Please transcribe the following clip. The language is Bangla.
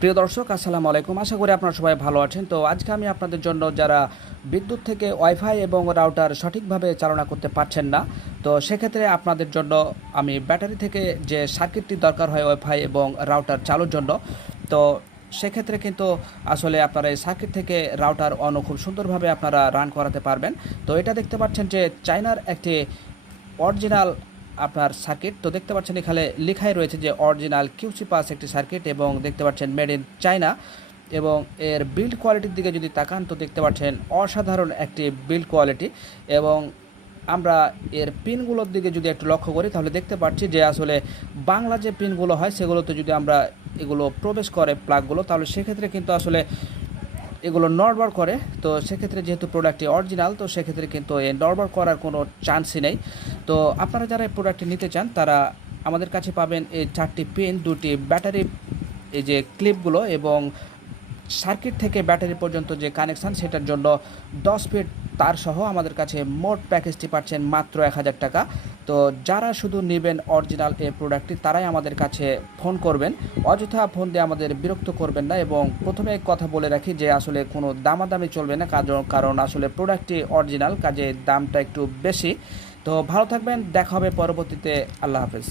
প্রিয় দর্শক, আসসালামু আলাইকুম। আশা করি আপনারা সবাই ভালো আছেন। তো আজকে আমি আপনাদের জন্য যারা বিদ্যুৎ থেকে ওয়াইফাই এবং রাউটার সঠিকভাবে চালনা করতে পারছেন না, তো সেক্ষেত্রে আপনাদের জন্য আমি ব্যাটারি থেকে যে সার্কিটটি দরকার হয় ওয়াইফাই এবং রাউটার চালুর জন্য, তো সেক্ষেত্রে কিন্তু আসলে আপনারা এই সার্কিট থেকে রাউটার অন খুব সুন্দরভাবে আপনারা রান করাতে পারবেন। তো এটা দেখতে পাচ্ছেন যে চায়নার একটি অরিজিনাল আপনার সার্কিট। তো দেখতে পাচ্ছেন এখানে লেখাই রয়েছে যে অরিজিনাল কিউসি পাস একটি সার্কিট, এবং দেখতে পাচ্ছেন মেড ইন চায়না। এবং এর বিল্ড কোয়ালিটির দিকে যদি তাকান তো দেখতে পাচ্ছেন অসাধারণ একটি বিল্ড কোয়ালিটি। এবং আমরা এর পিনগুলোর দিকে যদি একটু লক্ষ্য করি তাহলে দেখতে পাচ্ছি যে আসলে বাংলা যে পিনগুলো হয় সেগুলোতে যদি আমরা এগুলো প্রবেশ করে প্লাগগুলো, তাহলে সেক্ষেত্রে কিন্তু আসলে এগুলো নড়বড় করে। তো সেক্ষেত্রে যেহেতু প্রোডাক্টটি অরিজিনাল, তো সেক্ষেত্রে কিন্তু এই নড়বড় করার কোনো চান্সই নেই। তো আপনারা যারা এই প্রোডাক্টটি নিতে চান তারা আমাদের কাছে পাবেন এই 4টি পিন, 2টি ব্যাটারি, এই যে ক্লিপগুলো, এবং সার্কিট থেকে ব্যাটারি পর্যন্ত যে কানেকশান সেটার জন্য 10 ফিট তার সহ আমাদের কাছে মোট প্যাকেজটি পাচ্ছেন মাত্র 1000 টাকা। তো যারা শুধু নেবেন অরিজিনাল এই প্রোডাক্টটি তারাই আমাদের কাছে ফোন করবেন, অযথা ফোন দিয়ে আমাদের বিরক্ত করবেন না। এবং প্রথমে কথা বলে রাখি যে আসলে কোনো দামাদামি চলবে না, কারণ আসলে প্রোডাক্টটি অরিজিনাল, কাজে দামটা একটু বেশি। তো ভালো থাকবেন, দেখা হবে পরবর্তীতে। আল্লাহ হাফেজ।